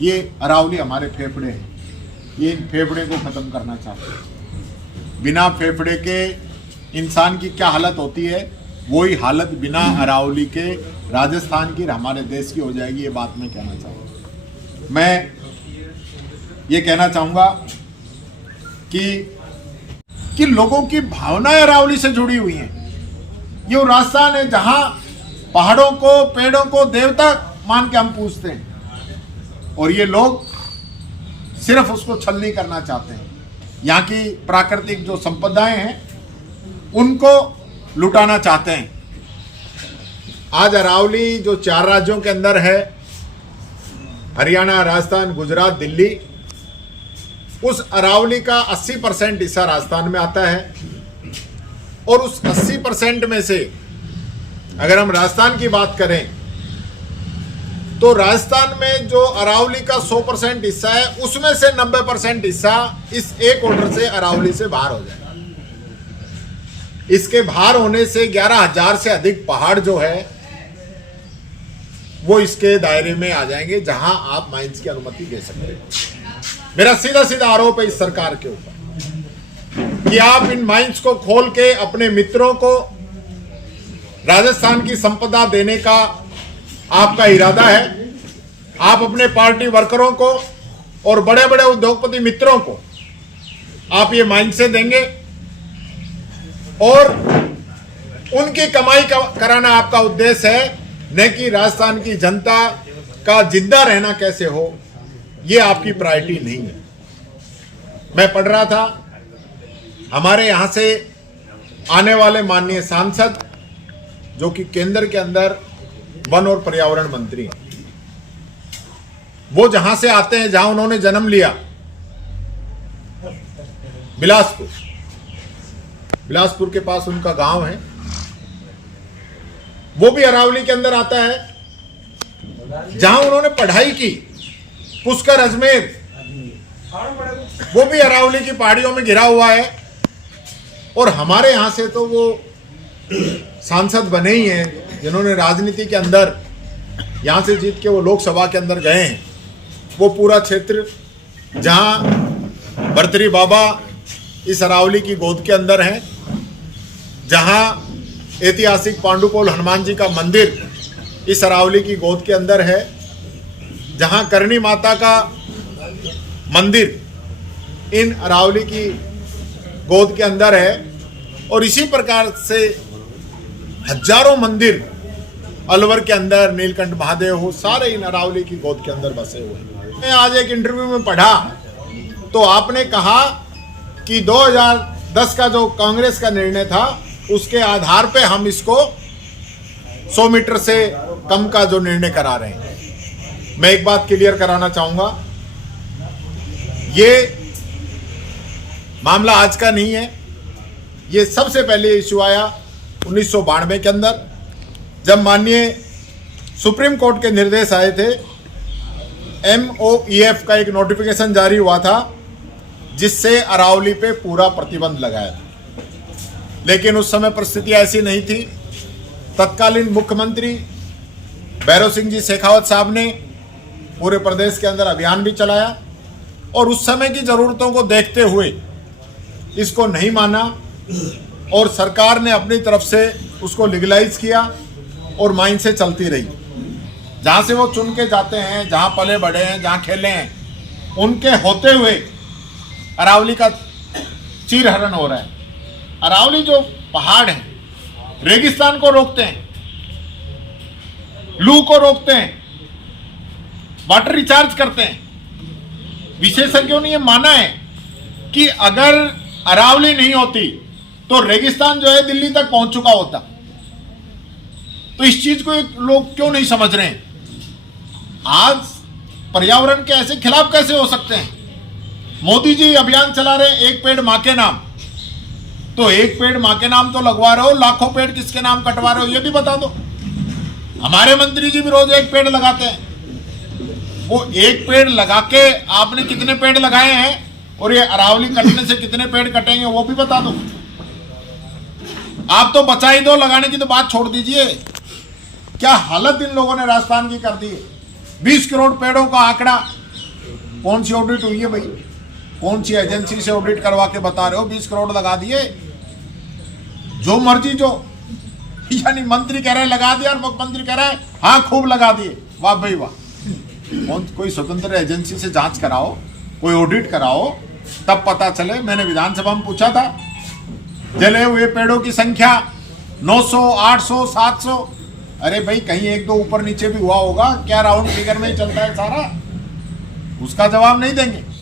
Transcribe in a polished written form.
ये अरावली हमारे फेफड़े हैं, ये इन फेफड़े को ख़त्म करना चाहते हैं। बिना फेफड़े के इंसान की क्या हालत होती है, वही हालत बिना अरावली के राजस्थान की, हमारे देश की हो जाएगी। ये बात मैं कहना चाहूँगा। मैं ये कहना चाहूँगा कि लोगों की भावनाएं अरावली से जुड़ी हुई हैं। ये वो राजस्थान है जहाँ पहाड़ों को, पेड़ों को देवता मान के हम पूजते हैं, और ये लोग सिर्फ उसको छलनी करना चाहते हैं। यहाँ की प्राकृतिक जो संपदाएं हैं उनको लुटाना चाहते हैं। आज अरावली जो 4 राज्यों के अंदर है, हरियाणा, राजस्थान, गुजरात, दिल्ली, उस अरावली का 80% हिस्सा राजस्थान में आता है। और उस 80% में से अगर हम राजस्थान की बात करें तो राजस्थान में जो अरावली का 100% हिस्सा है, उसमें से 90% हिस्सा इस एक ऑर्डर से अरावली से बाहर हो जाएगा। इसके बाहर होने से 11,000 से अधिक पहाड़ जो है वो इसके दायरे में आ जाएंगे, जहां आप माइंस की अनुमति दे सकते हैं। मेरा सीधा सीधा आरोप है इस सरकार के ऊपर कि आप इन माइंस को खोल के अपने मित्रों को राजस्थान की संपदा देने का आपका इरादा है। आप अपने पार्टी वर्करों को और बड़े बड़े उद्योगपति मित्रों को आप ये माइंस से देंगे, और उनकी कमाई कराना आपका उद्देश्य है, न कि राजस्थान की जनता का जिंदा रहना कैसे हो, ये आपकी प्रायोरिटी नहीं है। मैं पढ़ रहा था, हमारे यहां से आने वाले माननीय सांसद जो कि केंद्र के अंदर वन और पर्यावरण मंत्री हैं, वो जहां से आते हैं, जहां उन्होंने जन्म लिया, बिलासपुर के पास उनका गांव है, वो भी अरावली के अंदर आता है। जहां उन्होंने पढ़ाई की, पुष्कर, अजमेर, वो भी अरावली की पहाड़ियों में घिरा हुआ है। और हमारे यहां से तो वो सांसद बने ही हैं जिन्होंने राजनीति के अंदर यहां से जीत के वो लोकसभा के अंदर गए हैं। वो पूरा क्षेत्र जहां भर्तरी बाबा इस अरावली की गोद के अंदर है, जहां ऐतिहासिक पांडुपोल हनुमान जी का मंदिर इस अरावली की गोद के अंदर है, जहां करणी माता का मंदिर इन अरावली की गोद के अंदर है, और इसी प्रकार से हजारों मंदिर अलवर के अंदर, नीलकंठ महादेव हो, सारे इन अरावली की गोद के अंदर बसे हुए हैं। मैं आज एक इंटरव्यू में पढ़ा तो आपने कहा कि 2010 का जो कांग्रेस का निर्णय था उसके आधार पे हम इसको 100 मीटर से कम का जो निर्णय करा रहे हैं। मैं एक बात क्लियर कराना चाहूंगा, ये मामला आज का नहीं है। ये सबसे पहले इश्यू आया 1992 के अंदर, जब माननीय सुप्रीम कोर्ट के निर्देश आए थे। MOEF का एक नोटिफिकेशन जारी हुआ था जिससे अरावली पे पूरा प्रतिबंध लगाया था, लेकिन उस समय परिस्थिति ऐसी नहीं थी। तत्कालीन मुख्यमंत्री भैरव सिंह जी शेखावत साहब ने पूरे प्रदेश के अंदर अभियान भी चलाया, और उस समय की ज़रूरतों को देखते हुए इसको नहीं माना, और सरकार ने अपनी तरफ से उसको लीगलाइज किया और माइन से चलती रही। जहाँ से वो चुन के जाते हैं, जहाँ पले बढ़े हैं, जहाँ खेले हैं, उनके होते हुए अरावली का चीरहरण हो रहा है। अरावली जो पहाड़ हैं, रेगिस्तान को रोकते हैं, लू को रोकते हैं, वाटर रिचार्ज करते हैं। विशेषज्ञों ने यह माना है कि अगर अरावली नहीं होती तो रेगिस्तान जो है दिल्ली तक पहुंच चुका होता। तो इस चीज को लोग क्यों नहीं समझ रहे हैं? आज पर्यावरण के ऐसे खिलाफ कैसे हो सकते हैं? मोदी जी अभियान चला रहे हैं, एक पेड़ मां के नाम। तो एक पेड़ मां के नाम तो लगवा रहे हो, लाखों पेड़ किसके नाम कटवा रहे हो, ये भी बता दो। हमारे मंत्री जी भी रोज एक पेड़ लगाते हैं। वो एक पेड़ लगा के आपने कितने पेड़ लगाए हैं, और ये अरावली कटने से कितने पेड़ कटेंगे, वो भी बता दो। आप तो बचा ही दो, लगाने की तो बात छोड़ दीजिए। क्या हालत इन लोगों ने राजस्थान की कर दी है। 20 करोड़ पेड़ों का आंकड़ा कौन सी ऑडिट हुई है भाई? कौन सी एजेंसी से ऑडिट करवा के बता रहे हो 20 करोड़ लगा दिए? जो मर्जी जो, यानी मंत्री कह रहे हैं लगा दिया और मुख्यमंत्री कह रहे हैं हाँ खूब लगा दिए। वाह भाई वाह। कौन, कोई स्वतंत्र एजेंसी से जांच कराओ, कोई ऑडिट कराओ, तब पता चले। मैंने विधानसभा में पूछा था, जले हुए पेड़ों की संख्या 900, 800, 700। अरे भाई कहीं एक दो ऊपर नीचे भी हुआ होगा क्या? राउंड फिगर में ही चलता है सारा। उसका जवाब नहीं देंगे।